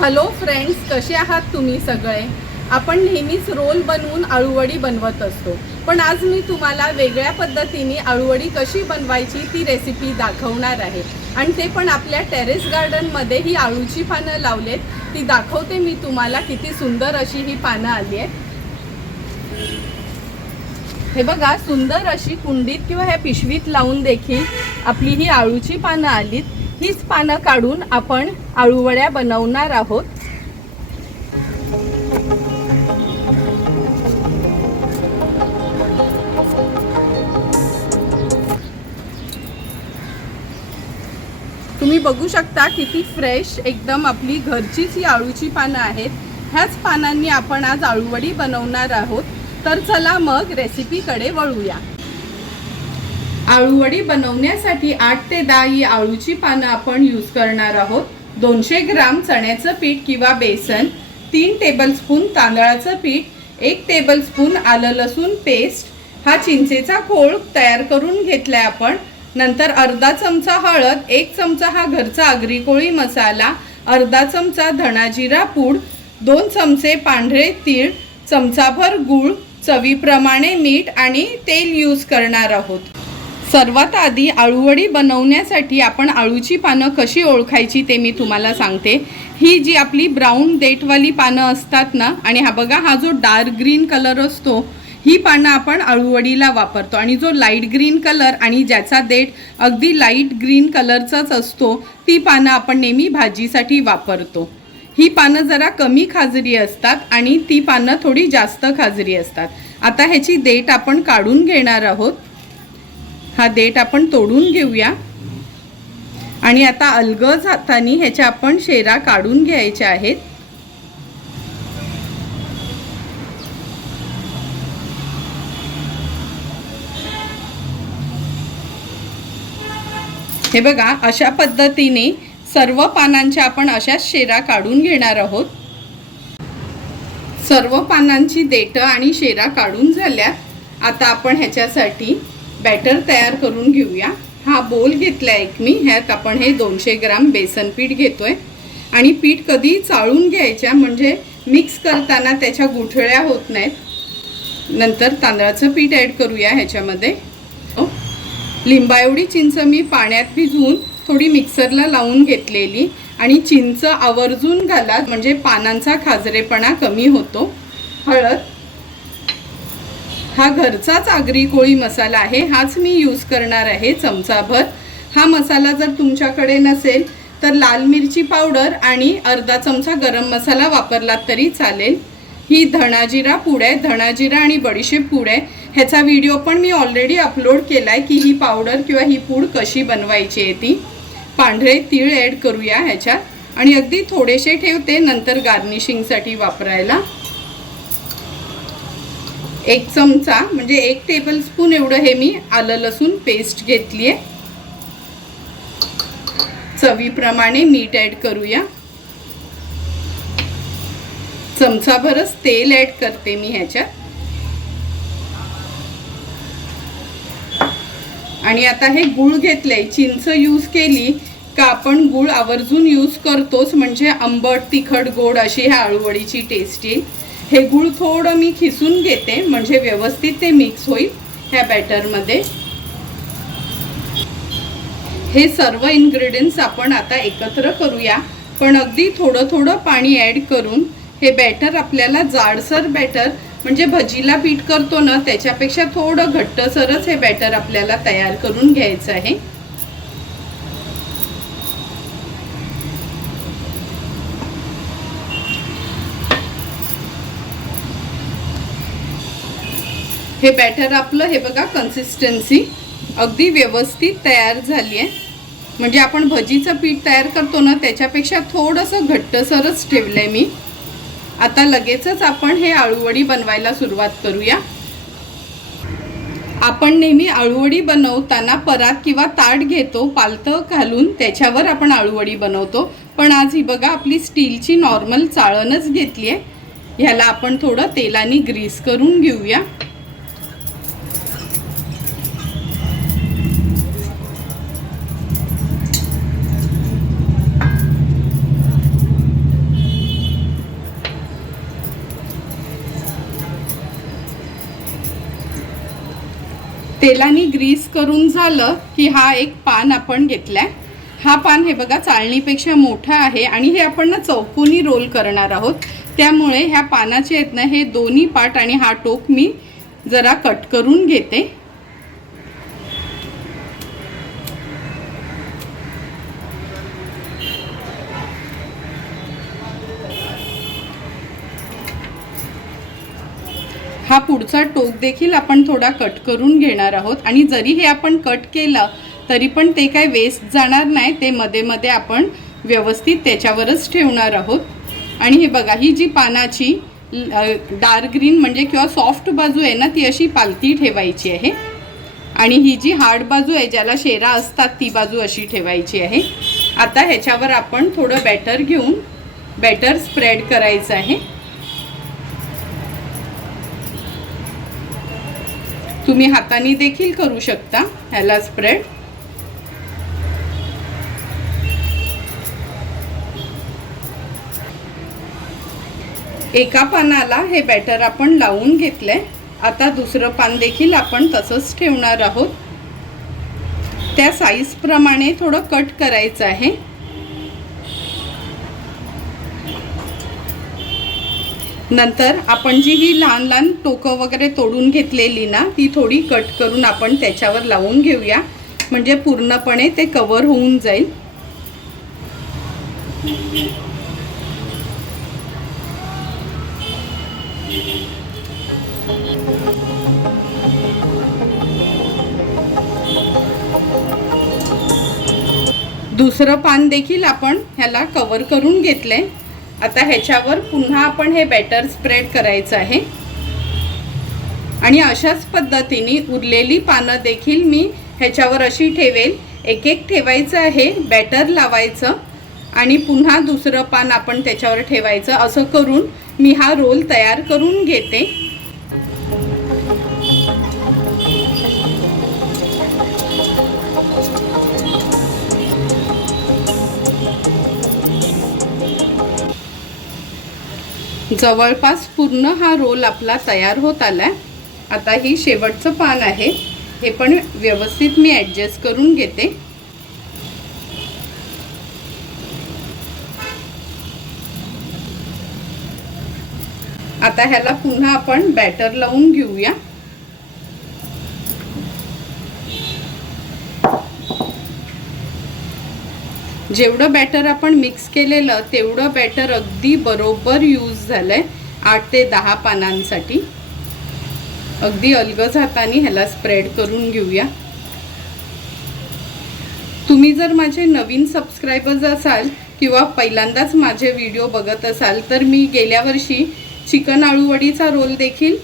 Hello friends कसे आहात तुम्ही सगळे? आपण नेहमीच रोल बनवून आळूवडी बनवत असतो. पण आज मी तुम्हाला वेगळ्या पद्धतीने आळूवडी कशी बनवायची ती रेसिपी दाखवणार आहे. आणि ते पण आपल्या टेरेस गार्डनमध्ये ही आळूची पानं लावलेत. ती दाखवते मी तुम्हाला किती सुंदर अशी ही पानं आली आहेत. हे बघा सुंदर अशी कुंडीत किंवा ह्या पिशवीत लावून देखील आपली ही आळूची पानं आलीत. हीच पानं काढून आपण आळूवड्या बनवणार आहोत. तुम्ही बघू शकता किती फ्रेश एकदम आपली घरचीच ही आळूची पानं आहेत. ह्याच पानांनी आपण आज आळूवडी बनवणार आहोत. तर चला मग रेसिपीकडे वळूया. आळूवडी बनवण्यासाठी आठ ते दहा ही आळूची पानं आपण यूज करणार आहोत. दोनशे ग्राम चण्याचं पीठ किंवा बेसन तीन टेबलस्पून तांदळाचं पीठ एक टेबलस्पून आलं लसूण पेस्ट हा चिंचेचा खोळ तयार करून घेतलाय आपण. नंतर अर्धा चमचा हळद एक चमचा हा घरचा आगरी कोळी मसाला अर्धा चमचा धणाजिरा पूड दोन चमचे पांढरे तीळ चमचाभर गूळ चवीप्रमाणे मीठ आणि तेल यूज करणार आहोत. सर्वात आधी आळूवडी बनवण्यासाठी आपण आळूची पानं कशी ओळखायची ते मी तुम्हाला सांगते. ही जी आपली ब्राऊन देठवाली पानं असतात ना आणि हा बघा हा जो डार्क ग्रीन कलर असतो ही पानं आपण आळूवडीला वापरतो. आणि जो लाइट ग्रीन कलर आणि ज्याचा देठ अगदी लाइट ग्रीन कलरचाच असतो ती पानं आपण नेहमी भाजीसाठी वापरतो. ही पानं जरा कमी खाजरी असतात आणि ती पानं थोडी जास्त खाजरी असतात. आता ह्याची देठ आपण काढून घेणार आहोत. हा देठ आपण तोडून घेऊया. आणि आता अलगज हाताने ह्याच्या आपण शेरा काढून घ्यायच्या आहेत. हे बघा अशा पद्धतीने सर्व पानांच्या आपण अशाच शेरा काढून घेणार आहोत. सर्व पानांची देठं आणि शेरा काढून झाल्या आता आपण ह्याच्यासाठी बॅटर तयार करून घेऊया. हा बोल घेतला एक मी. ह्यात आपण हे दोनशे ग्राम बेसन पीठ घेतोय. आणि पीठ कधी चाळून घ्यायच्या म्हणजे मिक्स करताना त्याच्या गुठळ्या होत नाहीत. नंतर तांदळाचं पीठ ॲड करूया ह्याच्यामध्ये. हो. लिंबा एवढी चिंच मी पाण्यात भिजवून थोडी मिक्सरला लावून घेतलेली. आणि चिंच आवर्जून घाला म्हणजे पानांचा खाजरेपणा कमी होतो. हळद हा घरचाच आगरी कोळी मसाला आहे हाच मी यूज करणार आहे चमचाभर. हा मसाला जर तुमच्याकडे नसेल तर लाल मिरची पावडर आणि अर्धा चमचा गरम मसाला वापरलात तरी चालेल. ही धणाजिरा पूड आहे धणाजिरा आणि बडीशेप पूड आहे. ह्याचा व्हिडिओ पण मी ऑलरेडी अपलोड केला आहे की ही पावडर किंवा ही पूड कशी बनवायची आहे ती. पांढरे तीळ ॲड करूया ह्याच्यात. आणि अगदी थोडेसे ठेवते नंतर गार्निशिंगसाठी वापरायला. एक चमचा म्हणजे एक टेबल स्पून एवढं हे मी आलं लसूण पेस्ट घेतली आहे चवीप्रमाणे मीठ ॲड करूया. चमचाभरच तेल ॲड करते मी ह्याच्यात. आणि आता हे गुळ घेतलंय. चिंच यूज केली का आपण गुळ आवर्जून यूज करतोच. म्हणजे आंबट तिखट गोड अशी ह्या आळूवडीची टेस्ट येईल. हे गुळ थोडं मी खिसून घेते म्हणजे व्यवस्थित ते मिक्स होईल ह्या बॅटरमध्ये हे सर्व इन्ग्रेडियंट्स आपण आता एकत्र करूया. पण अगदी थोडं थोडं पाणी ॲड करून हे बॅटर आपल्याला जाडसर बॅटर म्हणजे भजीला पीठ करतो ना त्याच्यापेक्षा थोडं घट्टसरच हे बॅटर आपल्याला तयार करून घ्यायचं आहे. हे बॅटर आपलं हे बघा कन्सिस्टन्सी अगदी व्यवस्थित तयार झाली आहे. म्हणजे आपण भजीचं पीठ तयार करतो ना त्याच्यापेक्षा थोडंसं घट्टसरच ठेवलं आहे मी. आता लगेचच आपण हे आळूवडी बनवायला सुरुवात करूया. आपण नेहमी आळूवडी बनवताना परात किंवा ताट घेतो पालतं घालून त्याच्यावर आपण आळूवडी बनवतो. पण आज ही बघा आपली स्टीलची नॉर्मल चाळणच घेतली आहे. ह्याला आपण थोडं तेलाने ग्रीस करून घेऊया. तेलाने ग्रीस करून झालं की हा एक पान आपण घेतलाय. हा पान हे बघा चाळणीपेक्षा मोठा आहे आणि हे आपण ना चौकोनी रोल करणार आहोत. त्यामुळे ह्या पानाचे आहेत ना हे दोन्ही पाट आणि हा टोक मी जरा कट करून घेते. हा पुढचा टोक देखील आपण थोडा कट करून घेणार आहोत. आणि जरी हे आपण कट केलं तरी पण ते काय वेस्ट जाणार नाही. ते मध्ये मध्ये आपण व्यवस्थित त्याच्यावरच ठेवणार आहोत. आणि हे बघा ही जी पानाची डार्क ग्रीन म्हणजे किंवा सॉफ्ट बाजू आहे ना ती अशी पालती ठेवायची आहे. आणि ही जी हार्ड बाजू आहे ज्याला शेरा असतात ती बाजू अशी ठेवायची आहे. आता ह्याच्यावर आपण थोडं बॅटर घेऊन बॅटर स्प्रेड करायचं आहे. तुम्ही हाताने देखील करू शकता. ह्याला स्प्रेड एका पानाला हे बॅटर आपण लावून घेतलंय. आता दुसरं पान देखील आपण तसंच ठेवणार आहोत. त्या साईज प्रमाणे थोडं कट करायचं आहे. नंतर आपण जी ही लहान लहान टोकं वगैरे तोडून घेतलेली ना ती थोडी कट करून आपण त्याच्यावर लावून घेऊया. म्हणजे पूर्णपणे ते कवर होऊन जाईल. दुसरं पान देखील आपण ह्याला कवर करून घेतलंय. आता ह्याच्यावर पुन्हा आपण हे बॅटर स्प्रेड करायचं आहे. आणि अशाच पद्धतीने उरलेली पानं देखील मी ह्याच्यावर अशी ठेवेल. एक एक ठेवायचं आहे बॅटर लावायचं. आणि पुन्हा दुसरं पान आपण त्याच्यावर ठेवायचं. असं करून मी हा रोल तयार करून घेते. जवळपास पूर्ण हा रोल आपला तयार होत आलाय. आता ही शेवटचं पान आहे. हे पण व्यवस्थित मी ॲडजस्ट करून घेते. आता ह्याला पुन्हा आपण बॅटर लावून घेऊया. जेवढं बॅटर आपण मिक्स केलेलं तेवढं बॅटर अगदी बरोबर यूज झालं आहे आठ ते दहा पानांसाठी. अगदी अलगज हाताने ह्याला स्प्रेड करून घेऊया. तुम्ही जर माझे नवीन सबस्क्रायबर्स असाल किंवा पहिल्यांदाच माझे व्हिडिओ बघत असाल तर मी गेल्या वर्षी चिकन आळूवडीचा रोल देखील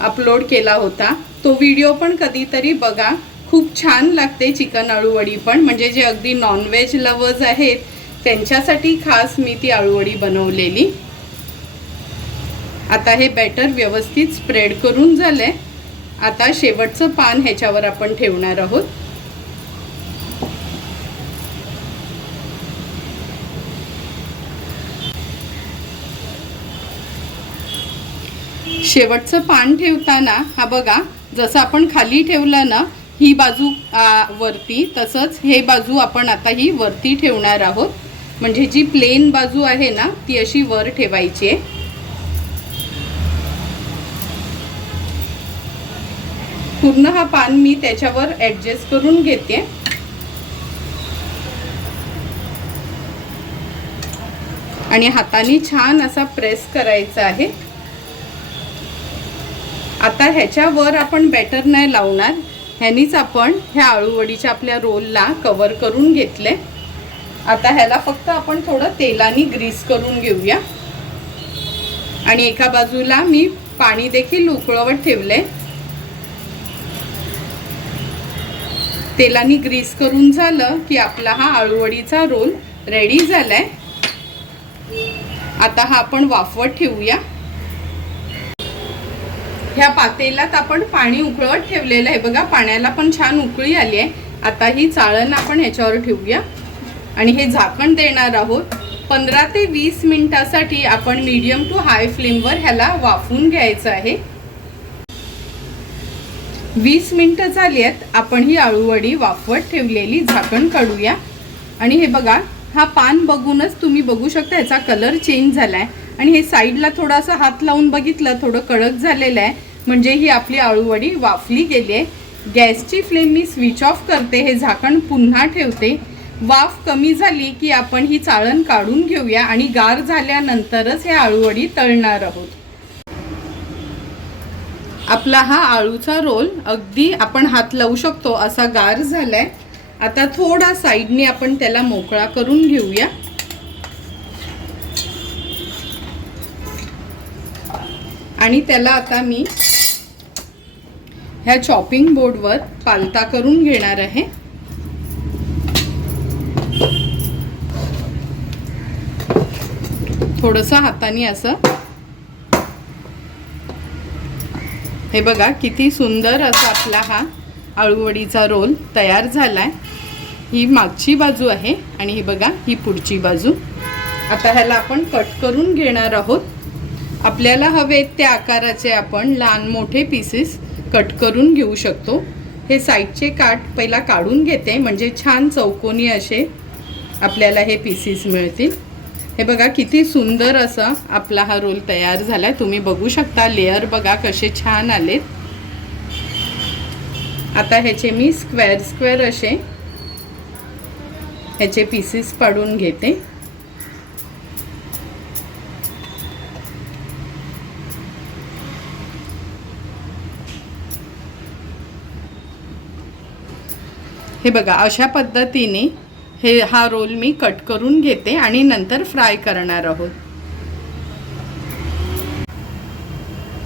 अपलोड केला होता. तो व्हिडिओ पण कधीतरी बघा. खूप छान लागते चिकन आळूवडी पण. म्हणजे जे अगदी नॉनव्हेज लवर्स आहेत त्यांच्यासाठी खास मी ती आळूवडी बनवलेली. आता हे बॅटर व्यवस्थित स्प्रेड करून झालंय. आता शेवटचं पान ह्याच्यावर आपण ठेवणार आहोत. शेवटचं पान ठेवताना हा बघा जसं आपण खाली ठेवलं ना ही बाजू आ, वरती तसंच हे बाजू आपण आता ही वरती ठेवणार आहोत. म्हणजे जी प्लेन बाजू आहे ना ती अशी वर ठेवायची आहे. पूर्ण हा पान मी त्याच्यावर ॲडजस्ट करून घेते. आणि हाताने छान असा प्रेस करायचा आहे. आता ह्याच्यावर आपण बॅटर नाही लावणार. ह्यानीच आपण ह्या आळूवडीच्या आपल्या रोलला कवर करून घेतले. आता ह्याला फक्त आपण थोडं तेलाने ग्रीस करून घेऊया. आणि एका बाजूला मी पाणी देखील उकळवत ठेवले. तेलाने ग्रीस करून झालं की आपला हा आळूवडीचा रोल रेडी झालाय. आता हा आपण वाफवत ठेवूया. ह्या पातेल्यात आपण पाणी उकळवत ठेवलेलं आहे. बघा पाण्याला पण छान उकळी आली आहे. आता ही चाळण आपण ह्याच्यावर ठेवूया. आणि हे झाकण देणार आहोत. पंधरा ते वीस मिनिटासाठी आपण मीडियम टू हाय फ्लेमवर ह्याला वाफवून घ्यायचं आहे. वीस मिनटं झाली आहेत. आपण ही आळूवडी वाफवत ठेवलेली झाकण काढूया. आणि हे बघा हा पान बघूनच तुम्ही बघू शकता याचा कलर चेंज झाला आहे आणि हे साईडला थोडासा हात लावून बघितलं थोडं कडक झालेलं आहे. म्हणजे ही आपली आळूवडी वाफली गेली आहे. गॅसची फ्लेम मी स्विच ऑफ करते हे झाकण पुन्हा ठेवते. वाफ कमी झाली की आपण ही चाळण काढून घेऊया आणि गार झाल्यानंतरच हे आळूवडी तळणार आहोत. आपला हा आळूचा रोल अगदी आपण हात लावू शकतो असा गार झालाय. आता थोडा साईडने आपण त्याला मोकळा करून घेऊया. आणि त्याला आता मी ह्या चॉपिंग बोर्डवर पालता करून घेणार आहे. थोडंसं हाताने असं. हे बघा किती सुंदर असा आपला हा आळूवडीचा रोल तयार झाला आहे ही मागची बाजू आहे आणि ही बघा ही पुढची बाजू. आता ह्याला आपण कट करून घेणार आहोत. आपल्याला हवेत त्या आकाराचे आपण लहान मोठे पीसेस कट करून घेऊ शकतो. हे साईडचे काठ पहिला काढून घेते म्हणजे छान चौकोनी असे आपल्याला हे पीसेस मिळतील. हे बघा किती सुंदर असा आपला हा रोल तयार झाला आहे तुम्ही बघू शकता लेअर बघा कसे छान आलेत. आता ह्याचे मी स्क्वेअर स्क्वेअर असे ह्याचे पीसेस पाडून घेते. हे बघा अशा पद्धतीने हे हा रोल मी कट करून घेते आणि नंतर फ्राय करणार आहोत.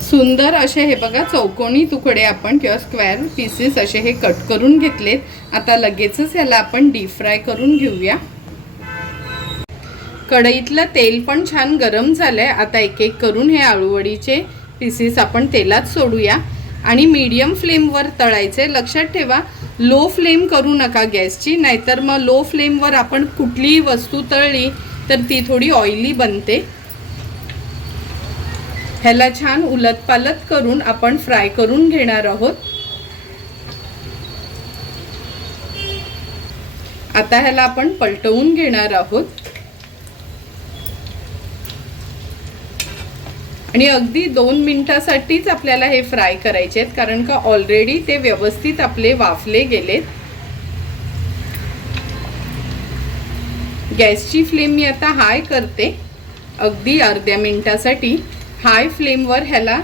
सुंदर असे हे बघा चौकोनी तुकडे आपण किंवा स्क्वेअर पीसेस असे हे कट करून घेतलेत. आता लगेचच याला आपण डीप फ्राय करून घेऊया. कढईतलं तेल पण छान गरम झालं आहे आता एक एक करून हे आळूवडीचे पीसेस आपण तेलात सोडूया. आणि मीडियम फ्लेमवर तळायचे लक्षात ठेवा लो फ्लेम करू नका गॅसची नाहीतर मग लो फ्लेमवर आपण कुठलीही वस्तू तळली तर ती थोडी ऑइली बनते. ह्याला छान उलतपालत करून आपण फ्राय करून घेणार आहोत. आता ह्याला आपण पलटवून घेणार आहोत. आणि अगदी दोन मिनिटासाठीच आपल्याला हे फ्राय करायचे आहेत कारण का ऑलरेडी ते व्यवस्थित आपले वाफले गेलेत. गॅसची फ्लेम मी आता हाय करते अगदी अर्ध्या मिनटासाठी. हाय फ्लेमवर ह्याला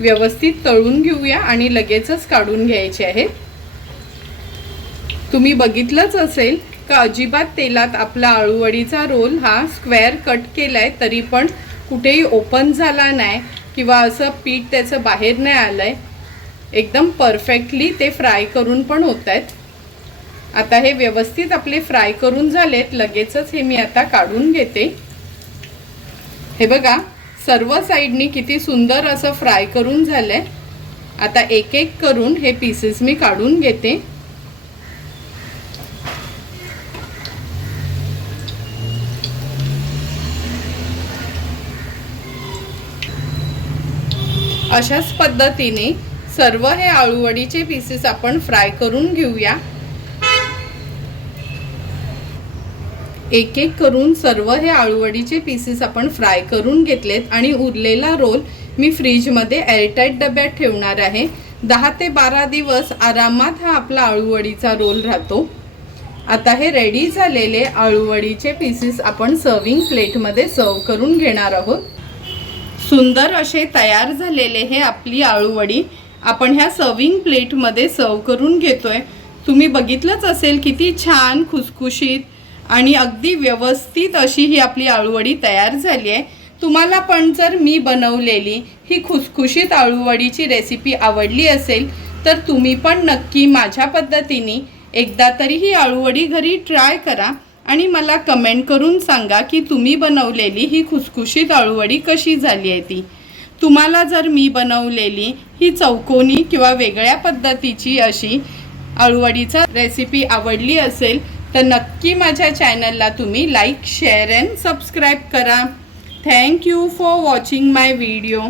व्यवस्थित तळून घेऊया आणि लगेचच काढून घ्यायचे आहेत. तुम्ही बघितलंच असेल का अजिबात तेलात आपला आळूवडीचा रोल हा स्क्वेअर कट केला आहे तरी पण कुठेही ओपन झाला नाही किंवा असं पीठ त्याचं बाहेर नाही आलं आहे एकदम परफेक्टली ते फ्राय करून पण होत आहेत आता हे व्यवस्थित आपले फ्राय करून झालेत लगेचच हे मी आता काढून घेते. हे बघा सर्व साईडनी किती सुंदर असं फ्राय करून झालं आहे आता एक एक करून हे पीसेस मी काढून घेते. अशाच पद्धतीने सर्व हे आळूवडीचे पीसेस आपण फ्राय करून घेऊया. एक एक करून सर्व हे आळूवडीचे पीसेस आपण फ्राय करून घेतलेत आणि उरलेला रोल मी फ्रीजमध्ये एअरटाईट डब्यात ठेवणार आहे. दहा ते बारा दिवस आरामात हा आपला आळूवडीचा रोल राहतो. आता हे रेडी झालेले आळूवडीचे पीसेस आपण सर्विंग प्लेटमध्ये सर्व करून घेणार आहोत. सुंदर असे तयार झालेले हे आपली आळूवडी. आपण ह्या सर्विंग प्लेटमध्ये सर्व करून घेतोय. तुम्ही बघितलंच असेल किती छान खुसखुशीत आणि अगदी व्यवस्थित अशी ही आपली आळूवडी तयार झाली आहे. तुम्हाला पण जर मी बनवलेली ही खुसखुशीत आळूवडीची रेसिपी आवडली असेल तर तुम्ही पण नक्की माझ्या पद्धतीने एकदा तरी ही आळूवडी घरी ट्राय करा. आणि मला कमेंट करून सांगा की तुम्ही बनवलेली ही खुसखुशीत आळूवडी कशी झाली आहे ती? तुम्हाला जर मी बनवलेली ही चौकोनी किंवा वेगळ्या पद्धतीची अशी अळूवडीचा रेसिपी आवडली असेल तर नक्की माझ्या चॅनलला तुम्ही लाईक शेअर अँड सबस्क्राईब करा. Thank you for watching my video